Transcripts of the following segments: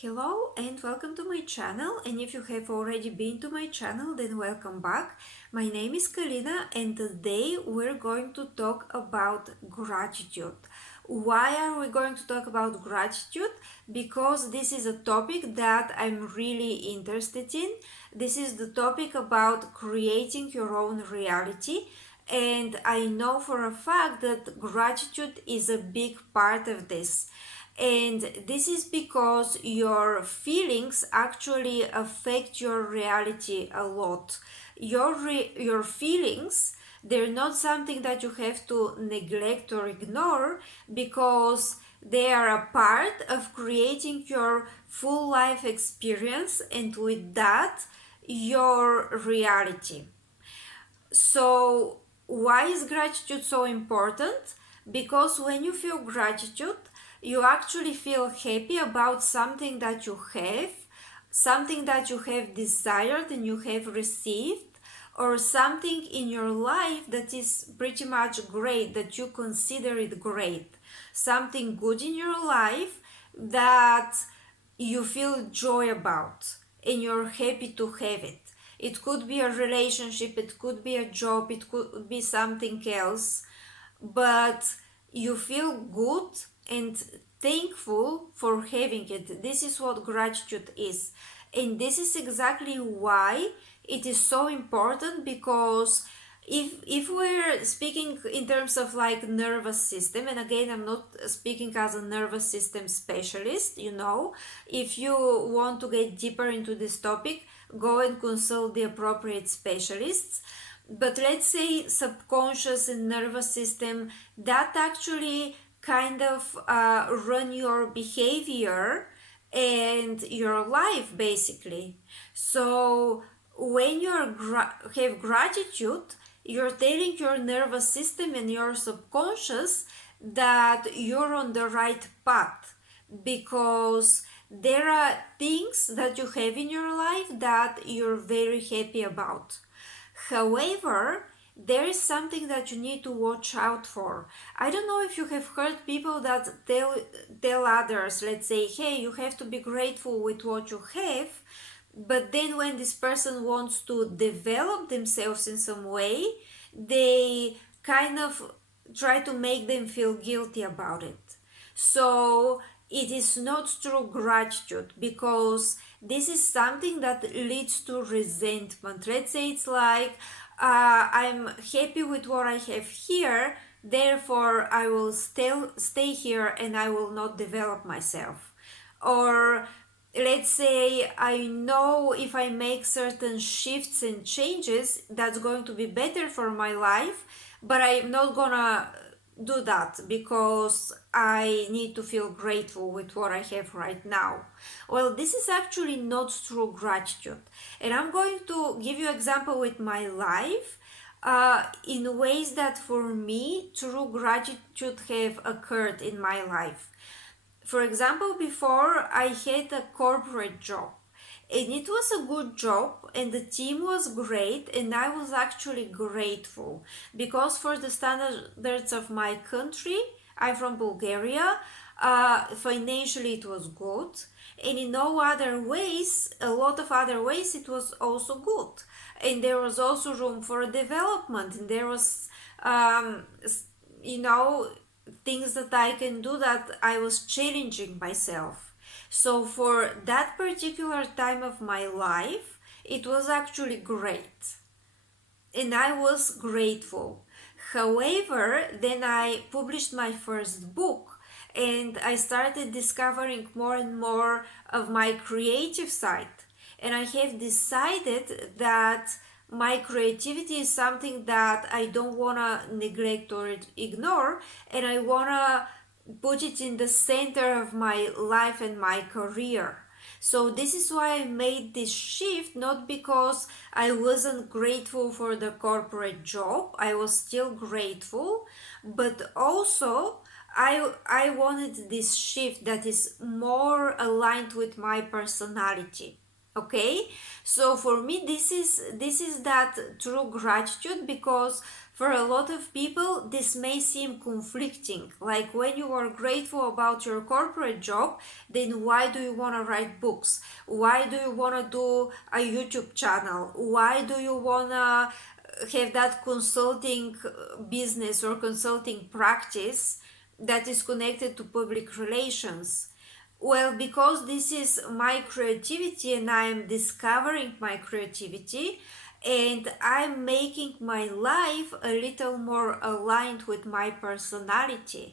Hello and welcome to my channel, and if you have already been to my channel, then welcome back. My name is Kalina and today we're going to talk about gratitude. Why are we going to talk about gratitude? Because this is a topic that I'm really interested in. This is the topic about creating your own reality, and I know for a fact that gratitude is a big part of this. And this is because your feelings actually affect your reality a lot. Your feelings, they're not something that you have to neglect or ignore, because they are a part of creating your full life experience, and with that, your reality. So, why is gratitude so important? Because when you feel gratitude, you actually feel happy about something that you have desired and you have received, or something in your life that is pretty much great, that you consider it great. Something good in your life that you feel joy about and you're happy to have it. It could be a relationship, it could be a job, it could be something else, but you feel good and thankful for having it. This is what gratitude is. And this is exactly why it is so important, because if we're speaking in terms of like nervous system, and again, I'm not speaking as a nervous system specialist, if you want to get deeper into this topic, go and consult the appropriate specialists. But let's say subconscious and nervous system, that actually kind of run your behavior and your life basically. So when you have gratitude, you're telling your nervous system and your subconscious that you're on the right path, because there are things that you have in your life that you're very happy about. However, there is something that you need to watch out for. I don't know if you have heard people that tell others, let's say, hey, you have to be grateful with what you have, but then when this person wants to develop themselves in some way, they kind of try to make them feel guilty about it. So it is not true gratitude, because this is something that leads to resentment. Let's say it's like, I'm happy with what I have here, therefore I will still stay here and I will not develop myself. Or let's say I know if I make certain shifts and changes, that's going to be better for my life, but I'm not gonna do that because I need to feel grateful with what I have right now. Well, this is actually not true gratitude. And I'm going to give you an example with my life, in ways that for me true gratitude have occurred in my life. For example, before I had a corporate job, and it was a good job and the team was great, and I was actually grateful because for the standards of my country, I'm from Bulgaria, financially it was good, and in no other ways, a lot of other ways, it was also good, and there was also room for development, and there was you know things that I can do, that I was challenging myself. So for that particular time of my life, it was actually great and I was grateful. However, then I published my first book and I started discovering more and more of my creative side. And I have decided that my creativity is something that I don't want to neglect or ignore, and I want to put it in the center of my life and my career. So this is why I made this shift, not because I wasn't grateful for the corporate job. I was still grateful, but also I wanted this shift that is more aligned with my personality. Okay, so for me this is that true gratitude, because for a lot of people this may seem conflicting. Like, when you are grateful about your corporate job, then why do you want to write books? Why do you want to do a YouTube channel? Why do you want to have that consulting business or consulting practice that is connected to public relations? Well, because this is my creativity and I'm discovering my creativity, and I'm making my life a little more aligned with my personality.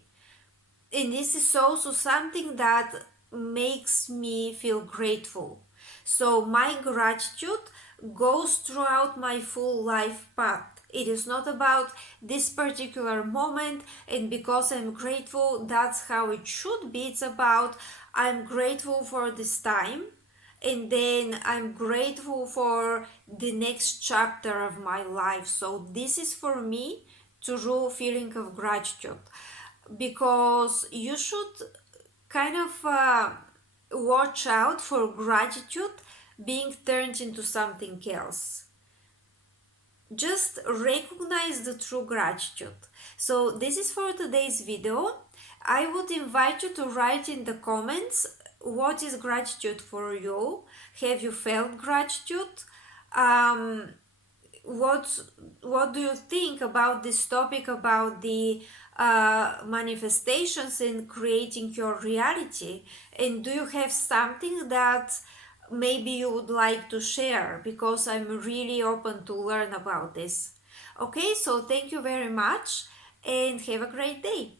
And this is also something that makes me feel grateful. So my gratitude goes throughout my full life path. It is not about this particular moment, and because I'm grateful, that's how it should be. It's about, I'm grateful for this time, and then I'm grateful for the next chapter of my life. So this is for me true feeling of gratitude, because you should kind of watch out for gratitude being turned into something else. Just recognize the true gratitude. So this is for today's video. I would invite you to write in the comments, what is gratitude for you? Have you felt gratitude? um, what what do you think about this topic, about the manifestations in creating your reality? And do you have something that maybe you would like to share? Because I'm really open to learn about this. Okay, so thank you very much and have a great day.